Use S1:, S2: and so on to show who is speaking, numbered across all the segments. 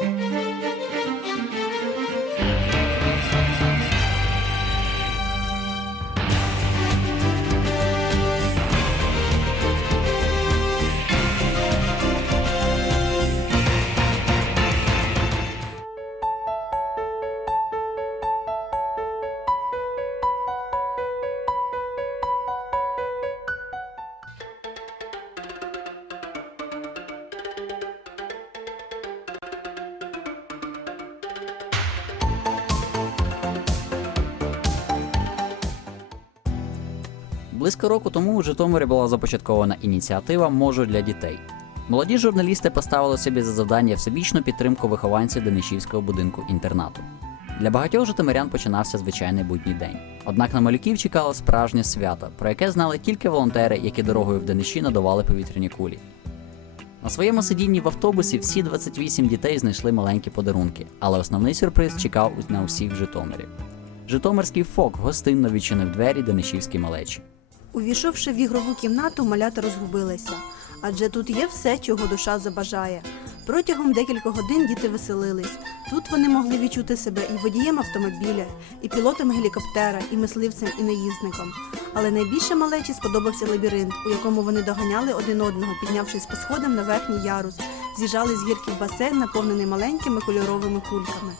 S1: Música Близько року тому у Житомирі була започаткована ініціатива Можу для дітей. Молоді журналісти поставили собі за завдання всебічну підтримку вихованців Денишівського будинку інтернату. Для багатьох житомирян починався звичайний будній день. Однак на малюків чекало справжнє свято, про яке знали тільки волонтери, які дорогою в Дениші надавали повітряні кулі. На своєму сидінні в автобусі всі 28 дітей знайшли маленькі подарунки, але основний сюрприз чекав на усіх в Житомирі. Житомирський фок гостинно відчинив двері Денишівській малечі.
S2: Увійшовши в ігрову кімнату, малята розгубилися, адже тут є все, чого душа забажає. Протягом декількох годин діти веселились. Тут вони могли відчути себе і водієм автомобіля, і пілотом гелікоптера, і мисливцем, і наїзником. Але найбільше малечі сподобався лабіринт, у якому вони доганяли один одного, піднявшись по сходам на верхній ярус, з'їжджали з гірки в басейн, наповнений маленькими кольоровими кульками.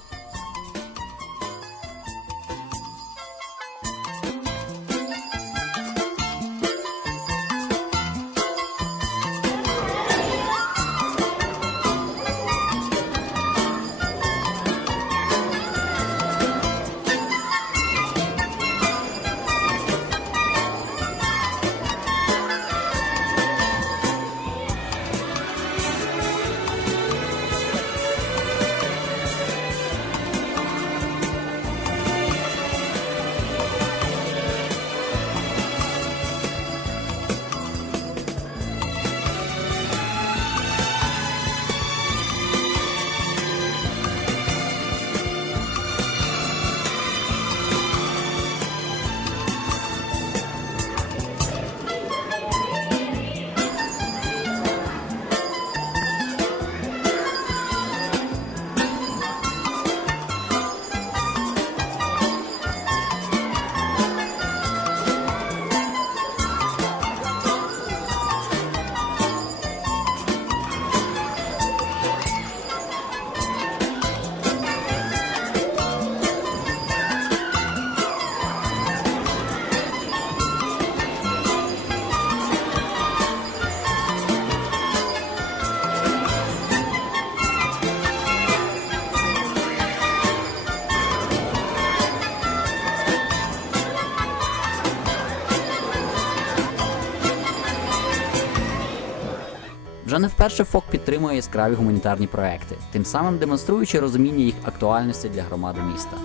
S1: Вже не вперше ФОК підтримує яскраві гуманітарні проекти, тим самим демонструючи розуміння їх актуальності для громади міста.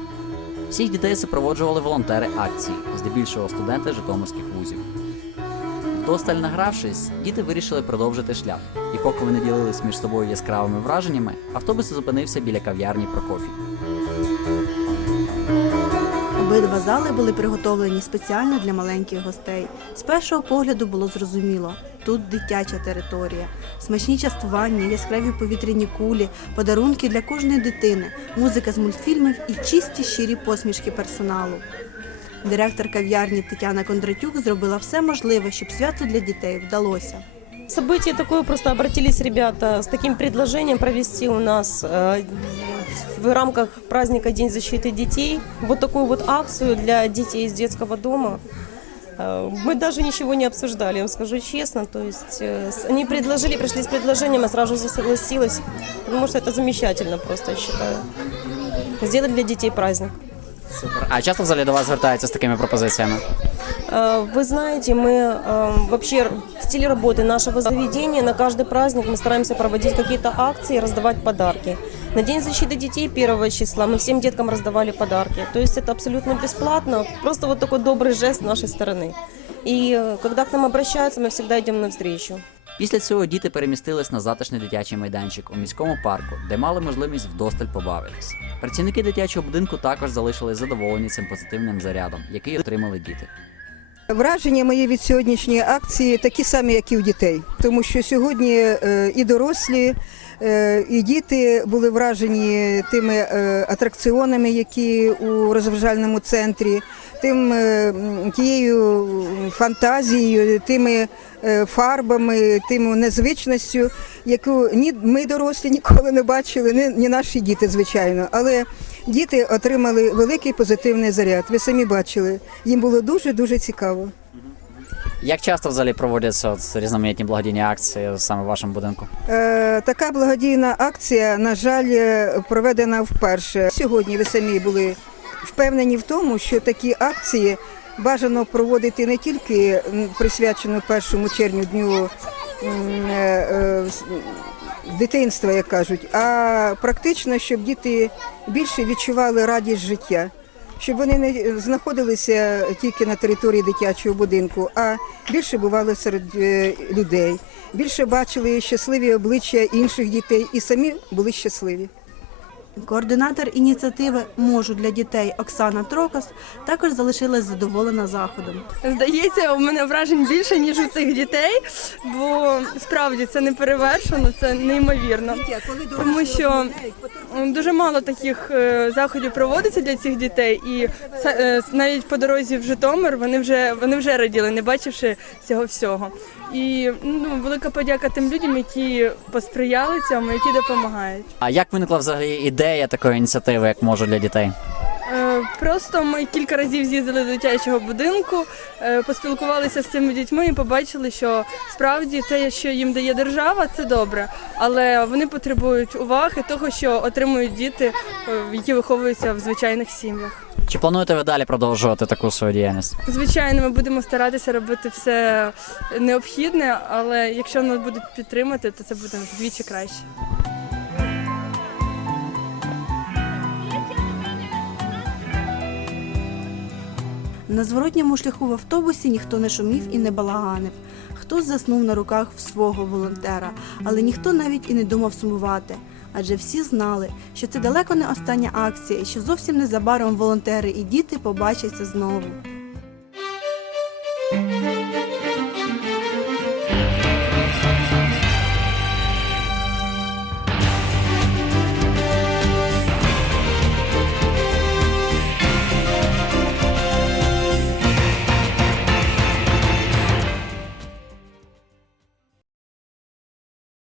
S1: Всіх дітей супроводжували волонтери акції, здебільшого студенти житомирських вузів. Вдосталь награвшись, діти вирішили продовжити шлях, і поки вони ділились між собою яскравими враженнями, автобус зупинився біля кав'ярні Прокофій.
S2: Обидва зали були приготовлені спеціально для маленьких гостей. З першого погляду було зрозуміло, тут дитяча територія, смачні частування, яскраві повітряні кулі, подарунки для кожної дитини, музика з мультфільмів і чисті щирі посмішки персоналу. Директор кав'ярні Тетяна Кондратюк зробила все можливе, щоб свято для дітей вдалося.
S3: Событие такое, просто обратились ребята с таким предложением провести у нас э, в рамках праздника День защиты детей вот такую вот акцию для детей из детского дома. Э, Мы даже ничего не обсуждали, я вам скажу честно. То есть э, с- они предложили, пришли с предложением, я сразу же согласилась, потому что это замечательно просто, я считаю. Сделать для детей праздник.
S1: Супер. А часто взагалі до вас звертаються з такими пропозиціями?
S3: Э, Вы знаете, мы э, вообще стиль работы нашего заведения на каждый праздник мы стараемся проводить какие-то акции, раздавать подарки. На День защиты детей 1 числа мы всем деткам раздавали подарки. То есть это абсолютно бесплатно, просто вот такой добрый жест с нашей стороны. И э, когда к нам обращаются, мы всегда идем навстречу.
S1: Після цього діти перемістились на затишний дитячий майданчик у міському парку, де мали можливість вдосталь побавитись. Працівники дитячого будинку також залишились задоволені цим позитивним зарядом, який отримали діти.
S4: Враження мої від сьогоднішньої акції такі самі, як і у дітей, тому що сьогодні е, і дорослі, і діти були вражені тими е, атракціонами, які у розважальному центрі, тим е, тією фантазією, тими е, фарбами, тим незвичністю, яку ні ми дорослі ніколи не бачили, ні, ні наші діти, звичайно. Але діти отримали великий позитивний заряд. Ви самі бачили. Їм було дуже дуже цікаво.
S1: Як часто взагалі проводяться от різноманітні благодійні акції саме в вашому будинку?
S4: Е, така благодійна акція, на жаль, е, проведена вперше. Сьогодні ви самі були впевнені в тому, що такі акції бажано проводити не тільки присвячено першому червню дню е, е, дитинства, як кажуть, а практично, щоб діти більше відчували радість життя. Щоб вони не знаходилися тільки на території дитячого будинку, а більше бували серед е, людей, більше бачили щасливі обличчя інших дітей і самі були щасливі.
S2: Координатор ініціативи Можу для дітей Оксана Трокас також залишилась задоволена заходом.
S5: Здається, у мене вражень більше, ніж у цих дітей, бо справді це не перевершено, це неймовірно. Тому що дуже мало таких е, заходів проводиться для цих дітей, і е, навіть по дорозі в Житомир вони вже вони вже раділи, не бачивши цього всього. І ну, велика подяка тим людям, які посприяли цьому, які допомагають.
S1: А як виникла взагалі ідея такої ініціативи, як можу для дітей?
S5: Е, Просто ми кілька разів з'їздили до дитячого будинку, е, поспілкувалися з цими дітьми і побачили, що справді те, що їм дає держава, це добре, але вони потребують уваги того, що отримують діти, е, які виховуються в звичайних сім'ях.
S1: Чи плануєте ви далі продовжувати таку свою діяльність?
S5: Звичайно, ми будемо старатися робити все необхідне, але якщо нас будуть підтримати, то це буде вдвічі краще.
S2: На зворотньому шляху в автобусі ніхто не шумів і не балаганив. Хтось заснув на руках в свого волонтера, але ніхто навіть і не думав сумувати. Адже всі знали, що це далеко не остання акція, і що зовсім незабаром волонтери і діти побачаться знову.